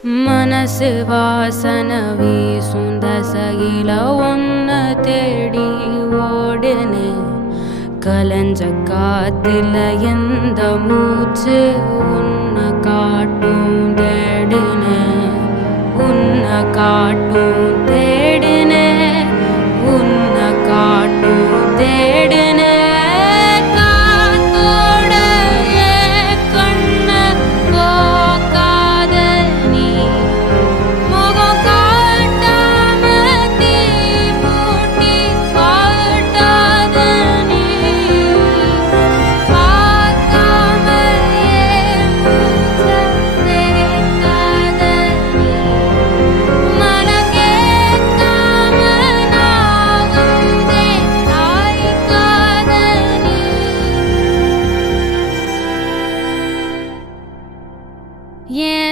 மனசு வாசன வீசும் தசையில ஒன்ன தேடி ஓடுனே கலஞ்ச காத்துல எந்த மூச்சு உன்னை காட்டும்